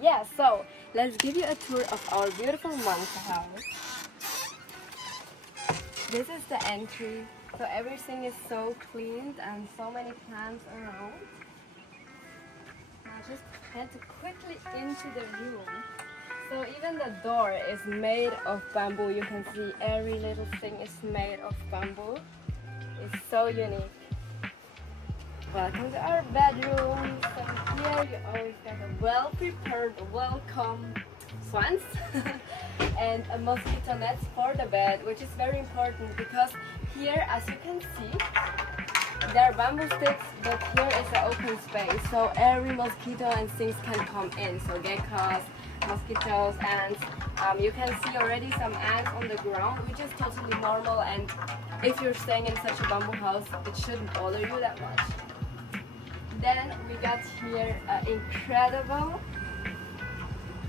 Yeah, so let's give you a tour of our beautiful Manta house. This is the entry. So everything is so cleaned and so many plants around. I just head quickly into the room. So even the door is made of bamboo. You can see every little thing is made of bamboo. It's so unique. Welcome to our bedroom. So here you always get a well-prepared welcome swans and a mosquito net for the bed, which is very important because here, as you can see, there are bamboo sticks, but here is an open space, so every mosquito and things can come in. So geckos, mosquitoes, ants. You can see already some ants on the ground, which is totally normal. And if you're staying in such a bamboo house, it shouldn't bother you that much. Then we got here an incredible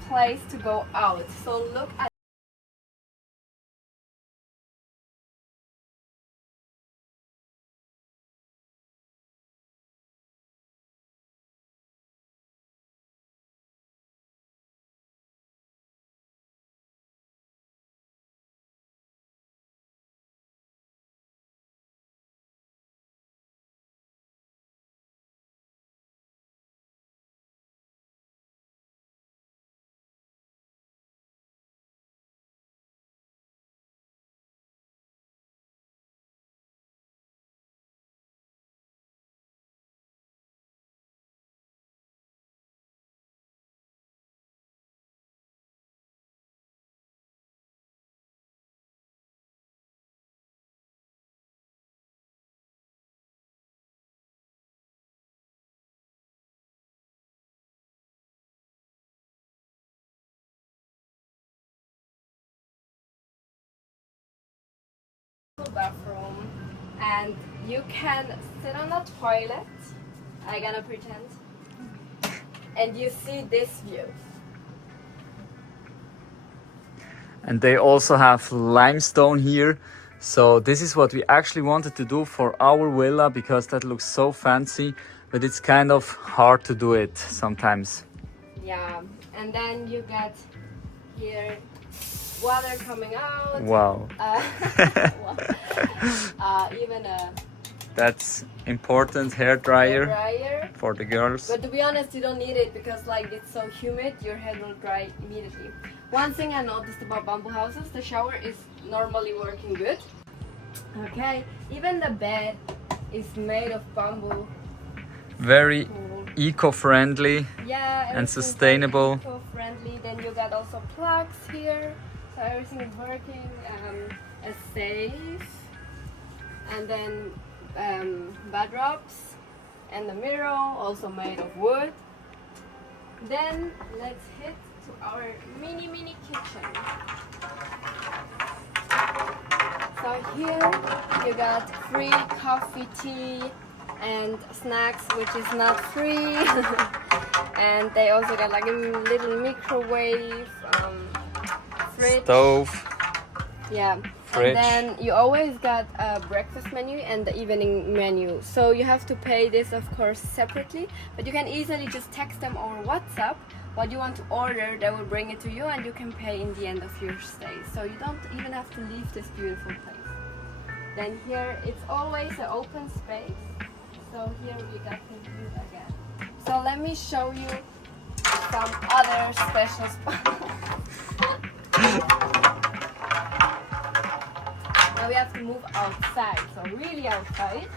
place to go out. So look at the bathroom, and you can sit on the toilet. I'm gonna pretend. And you see this view. And they also have limestone here. So this is what we actually wanted to do for our villa because that looks so fancy, but it's kind of hard to do it sometimes. Yeah, and then you get here water coming out. Wow. Even a That's important hair dryer dryer. for the girls. But to be honest, you don't need it because like it's so humid, your head will dry immediately. One thing I noticed about bamboo houses, the shower is normally working good. Okay, even the bed is made of bamboo. Very Cool. eco-friendly. Yeah, And sustainable. Eco-friendly. Then you got also plugs here, so everything is working. A safe, and then bed drops, and the mirror also made of wood. Then let's head to our mini kitchen. So here you got free coffee, tea, and snacks, which is not free. And they also got like a little microwave, fridge. Stove. Yeah. Fridge. And then you always got a breakfast menu and the evening menu. So you have to pay this, of course, separately, but you can easily just text them over WhatsApp what you want to order. They will bring it to you and you can pay in the end of your stay. So you don't even have to leave this beautiful place. Then here it's always an open space. So here we got the view again. So let me show you some other special spots. Now we have to move outside, so really outside.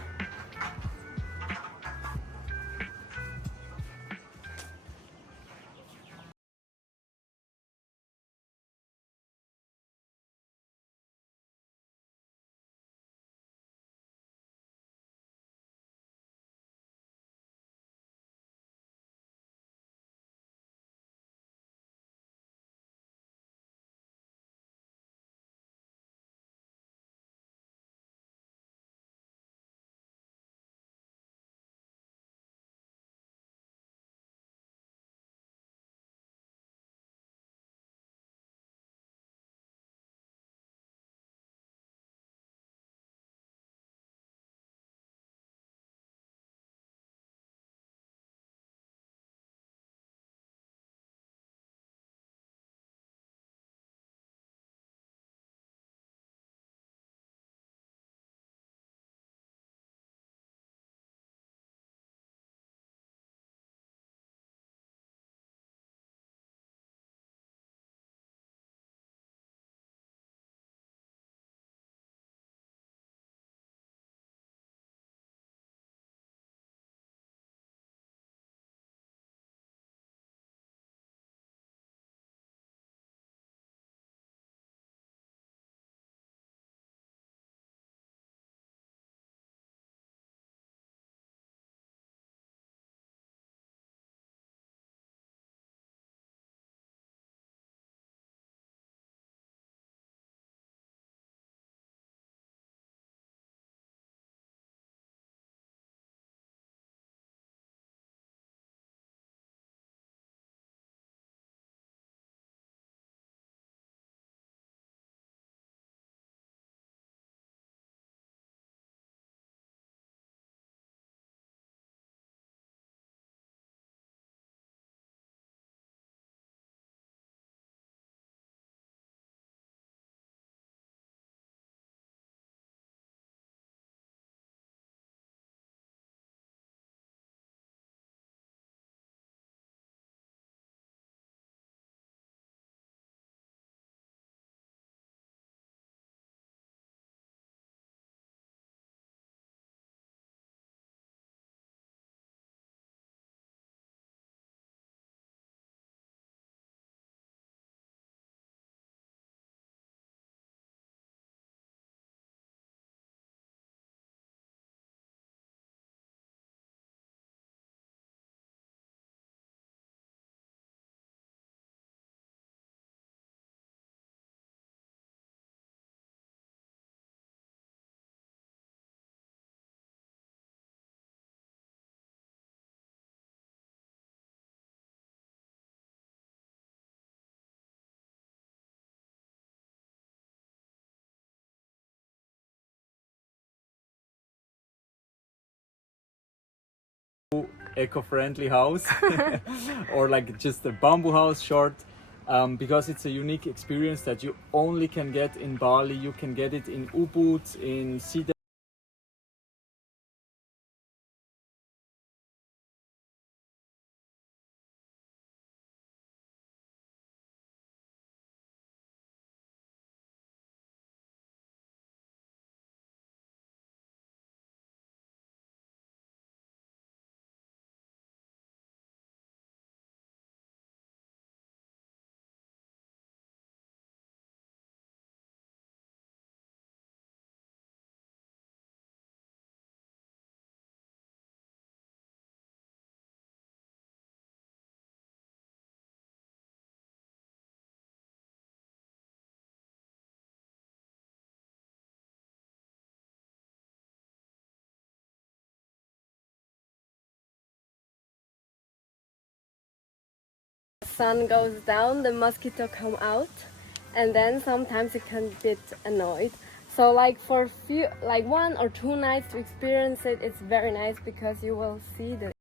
eco-friendly house or like just a bamboo house short, because it's a unique experience that you only can get in Bali. You can get it in Ubud, in Sida. Sun goes down, the mosquito come out, and then sometimes it can get annoyed. So like for few, like 1 or 2 nights to experience it, it's very nice because you will see the